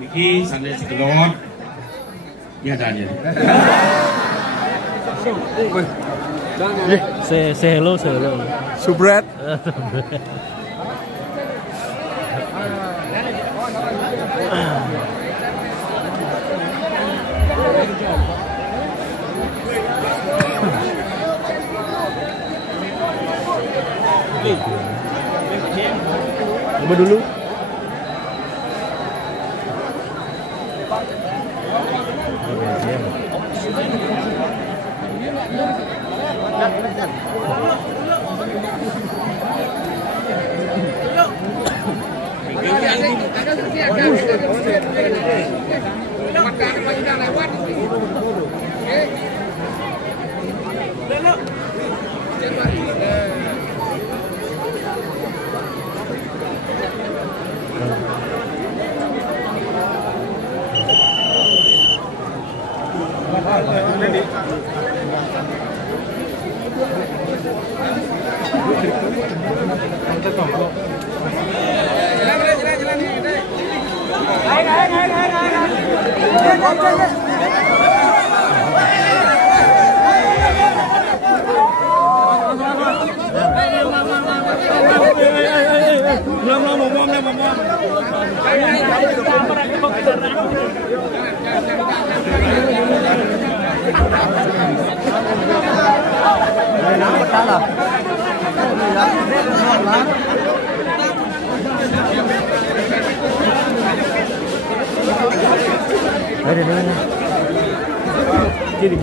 Niki santai segelot. Ya Daniel. Say hello, say hello. Subret. Coba dulu. Kiri.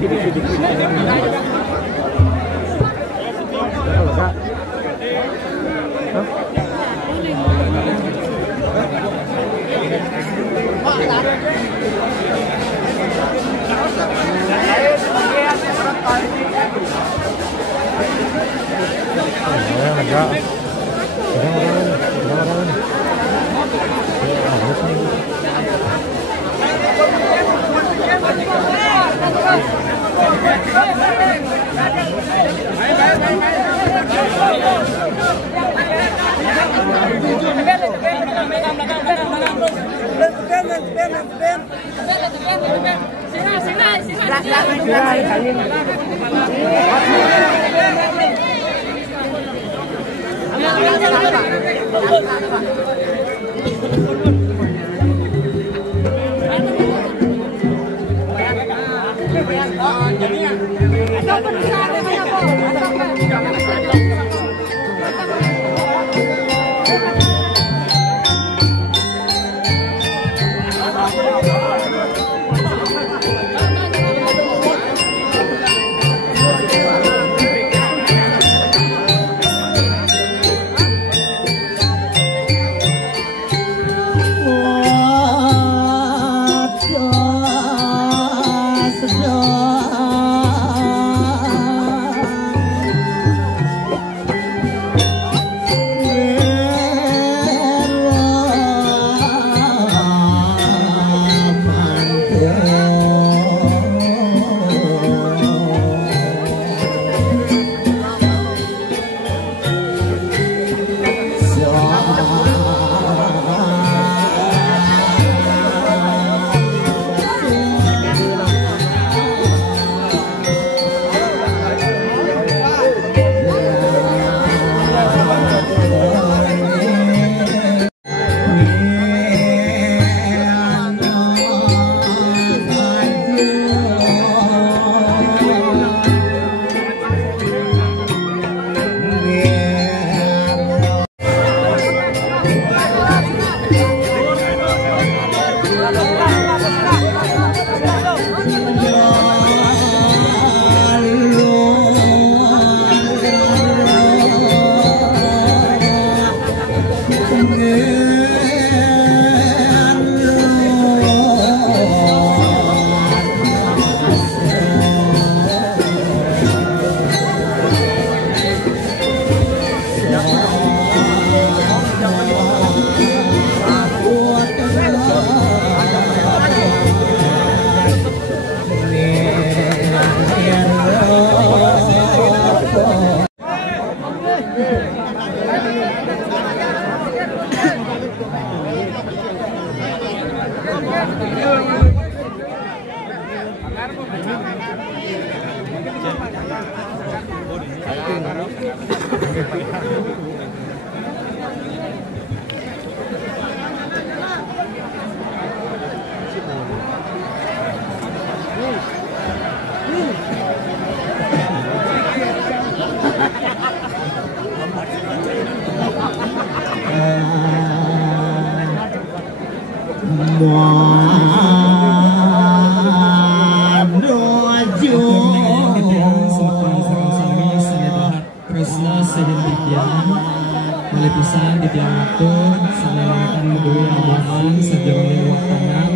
Pisang di tiang atur salelakan medui abahan sejerone waktangan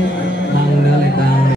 mangga ledang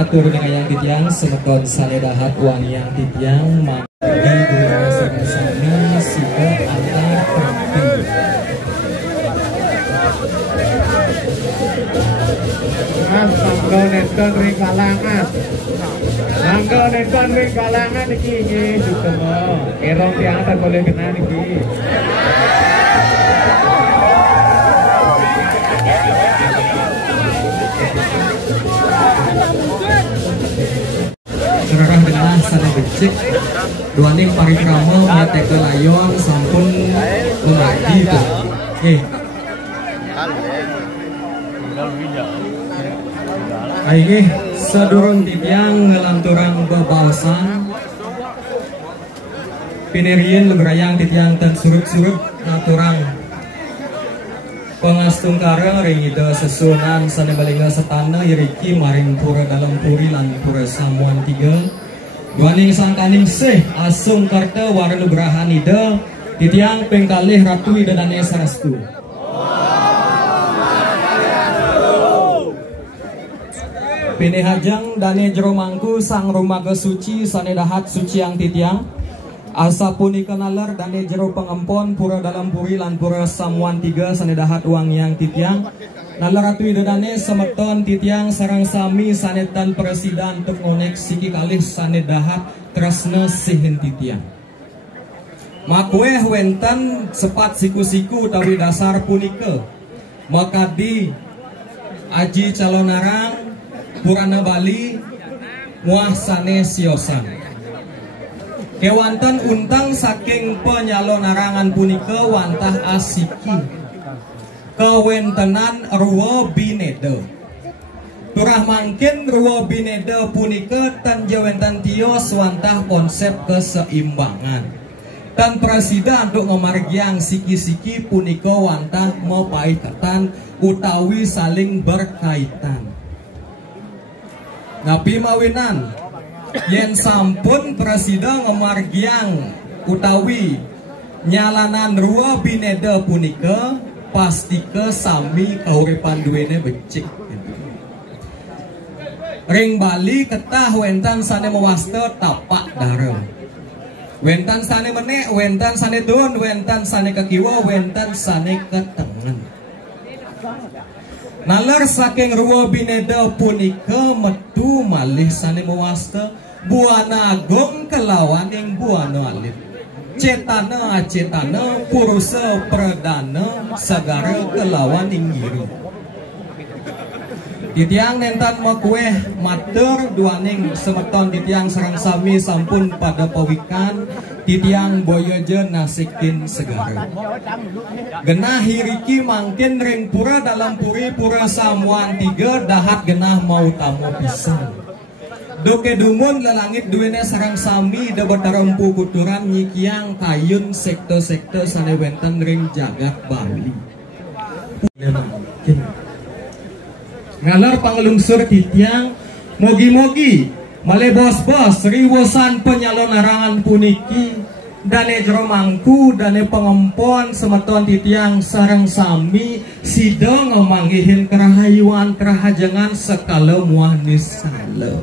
atur yang titiang semeton saledahat uang yang titiang mangga dua sama-sama suka antar perti mangga neton ring kalangan mangga neton ring kalangan iki juga erong diantar boleh kena iki Serang dengan sana becik dua ning parikrama mete ke layon sampun lumadi tuh aiki sedurung titiang ngelanturang bebaosan pinirien leberayang titiang dan surut-surut naturang Pangastungkara ring ida sesunan sana balinga setana iriki maring pura dalam puri lan pura samuan 3 duaning sangkaning seh asung karta warna nugrahan ida titiang pengkalih ratu ida dane sarastu. Pini hajang dane jero mangku sang rumaga suci sane dahat suci yang titiang asa punika nalar dane jero pengempon pura dalam puri lan pura samuan 3 sane dahat uang yang titiang nalar ratu ida dane semeton titiang sarang sami sanetan presiden tuk ngonek siki kalih sane dahat tresna sihin titiang makueh wenten sepat siku-siku utawi dasar punika makadi aji calonarang Purana Bali muah sane siosan kewanten untang saking penyalonarangan punika wantah asiki kewentenan ruwa bineda turah mangkin ruwa bineda punika tan jawenten tios wantah konsep keseimbangan dan presiden untuk memargiang siki-siki punika wantah mepaikatan utawi saling berkaitan. Nabi mawinan yen sampun presiden ngemargiang utawi nyalanan ruwa bineda punika pastike sami kauripan duwene becik ring Bali ketah wentan sane mewasta tapak darem wentan sane menek wentan sane don wentan sane kekiwa wentan sane ketengen nalar saking ruwa bineda punika metu malih sane mewasta buana agung kelawan ing buana alit cetana acetana purusa perdana sagara kelawan ing ngiru titiang nentan makueh matur duaning semeton titiang sareng sami sampun pada pawikan titiang boyoje nasikin segara genah hiriki mangkin ring pura dalam puri pura samuan 3 dahat genah mau tamu pisan doke dumun lelangit duwene sareng sami debetarempu kuturan nyikiang kayun sekte-sekte sane wenten ring jagat Bali ngalar pangelungsur titiang mogi-mogi male bos-bos riwosan penyalonarangan puniki dane jero mangku dane pengempon semeton titiang sareng sami sidang manggihin kerahayuan kerahajangan sekala muah nisale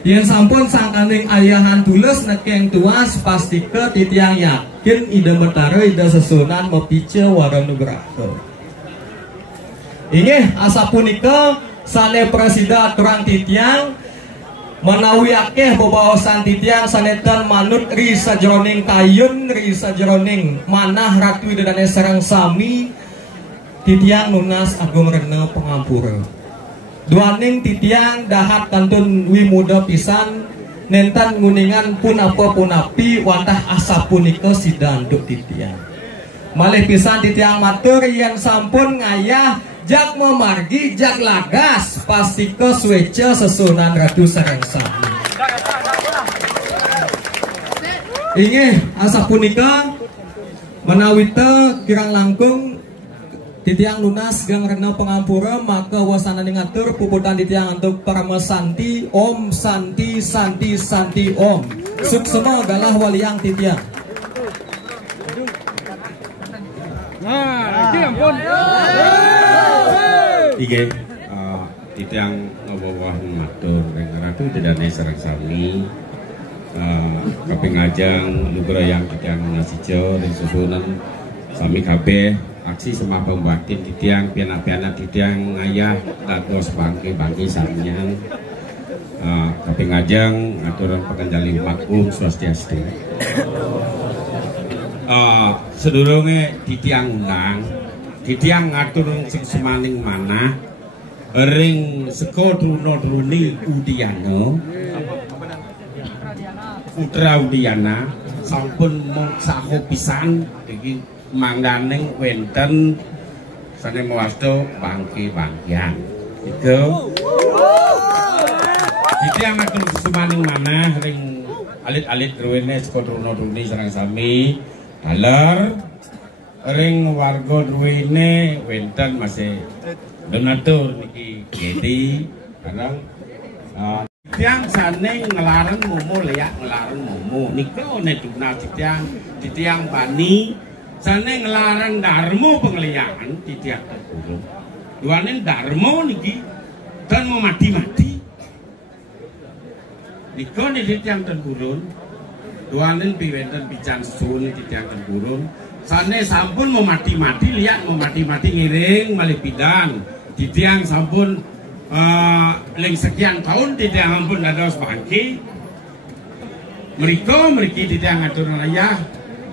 yen sampun sangkaning ayahan tulus nekeng tuas pastike titiang yakin ida betara ida sesunan mepice wara nugraha inggih asa punika sane presida turang titiang menawi akeh bobaosan titiang sanetan manut ri sajroning kayun ri sajroning manah ratu dane sareng sami titiang nunas agung rena pengampura duaning titiang dahat kantun wimuda pisan nentan nguningan pun apa pun api wantah asa punika sidanduk titiang malih pisan titiang matur yang sampun ngayah jak memargi jak lagas pasti ke swece sesunan ratu sareng sami inggih asa punika menawita kirang langkung titiang lunas gang rena pengampura maka wasana ngatur puputan titiang untuk parama santi om santi santi santi om suksema galah waliang titiang nah itu ampun Ige, titiang ngobowah matur ring ratu dedane sareng sami kapingajang nugra yang titiang nasijo ring susunan sami kabeh aksi semah pembatin titiang piana-piana titiang ngayah dados bangke-bangke samian kapingajang aturan pekanjali makum swastiastu sedurunge titiang undang titiang ngatur sing semaning manah ring seko druna-druni Udiana putra Udiana sampun saho pisan iki mangdaning wenten sane mewasta bangke-bangkian iku titiang ngatur semaning manah ring alit-alit ruwene seko druna-druni sareng sami daler ring warga duwene wenten masih donatur niki Gedi kadang tiang sane ngelarang momo leyak ngelarang momo niko netuna tiang bani sane ngelarang darmo pengliangan tiang tergulung duanen darmo niki dan mau mati-mati niko nih tiang tergulung duanen piwenten pican sun tiang tergulung sane sampun mau mati-mati lihat mau mati-mati ngiring malih pidan tiang sampun leng sekian tahun tidak ampun ada sebangki mereka tidak ngatur ayah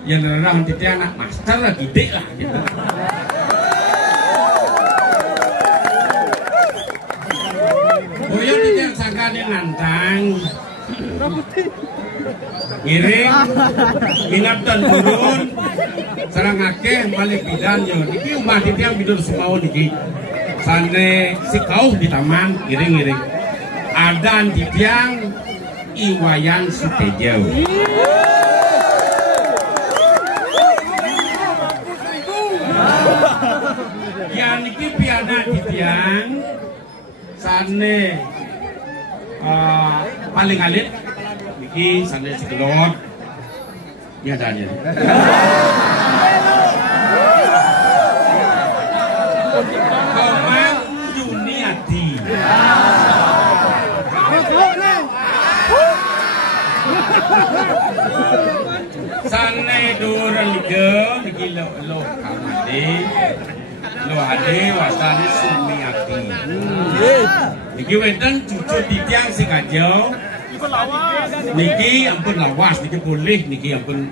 yang orang tidak anak master lah gede lah gitu. Boyo tidak sangka yang ngantang ngiring minat dan turun serang akeh balik bidan yo niki umat tiang bidur semau niki sane si kau di taman ngiring adan di tiang iwayan Sutejo yang niki piana di tiang sane paling alit niki sane segelot biadanya sane duran liga niki lo kamade lo ade wasane sumiati niki wenten cucu titiang sing aja niki ampun lawas niki boleh niki ampun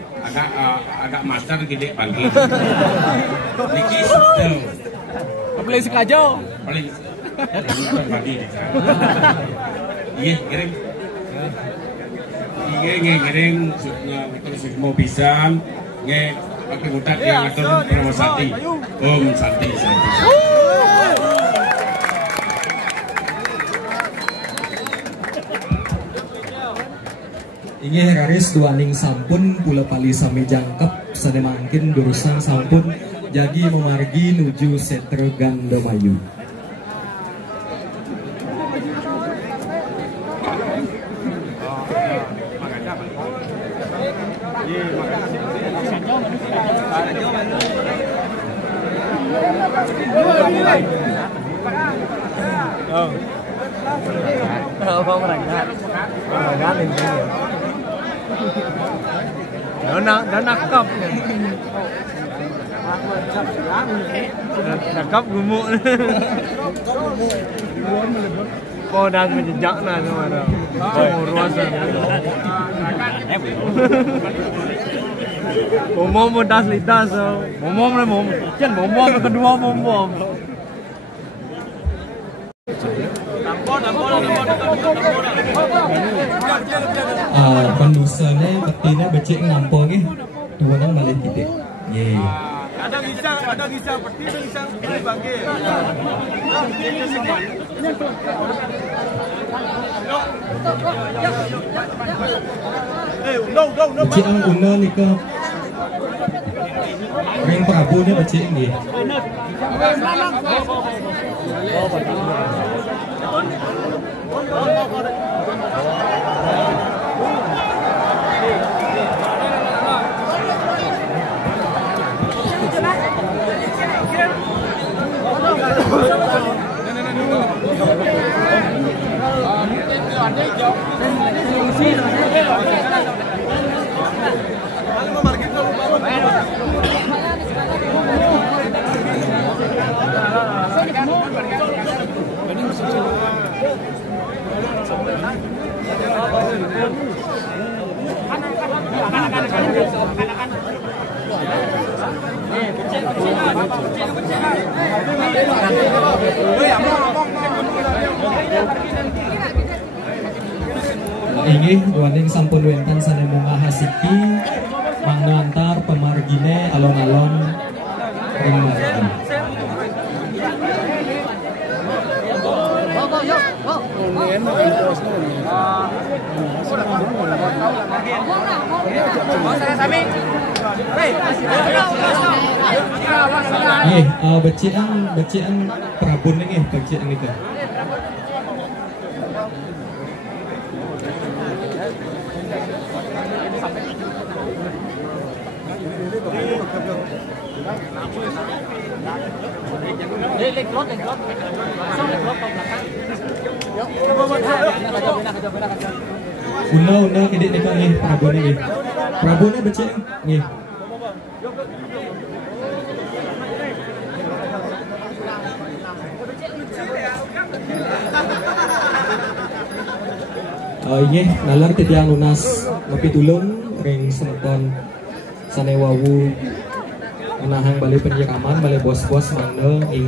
agak master gede pagi niki sudah Paling sekajau. Paling pagi. Iya, kirim. Iya, kirim terus mau pisan, nge pakai utak yang ngatur Purwosati. Santi. Inggih raris tuaning sampun pula pali sami jangkep sademangkin durusan sampun jagi memargi nuju Setre Gandamayu. Nó nakap. Nakap gemuk. Kau dan menjejak nah semua dah. Ruasan. Momom das lidas. Momom lah momom. Kan momom kedua momom. Penusane betina becik ngampo nggih. Dua nang balik titik. Ye. Ada gisang peti dan gisang bagi. Becik ang una nika. Ring Prabu ni becik nggih. Inggih duaning sampun wenten sanemunga hasiki mangantar pemargine alon-alon ring margi. becian Prabun ini becian itu. Undang ini kan nih Prabun ini. Prabunnya becian nih. Ini nalar titiang lunas tapi tulung ring semeton sanewawu menahang balik penyiraman balik bos-bos mandel ing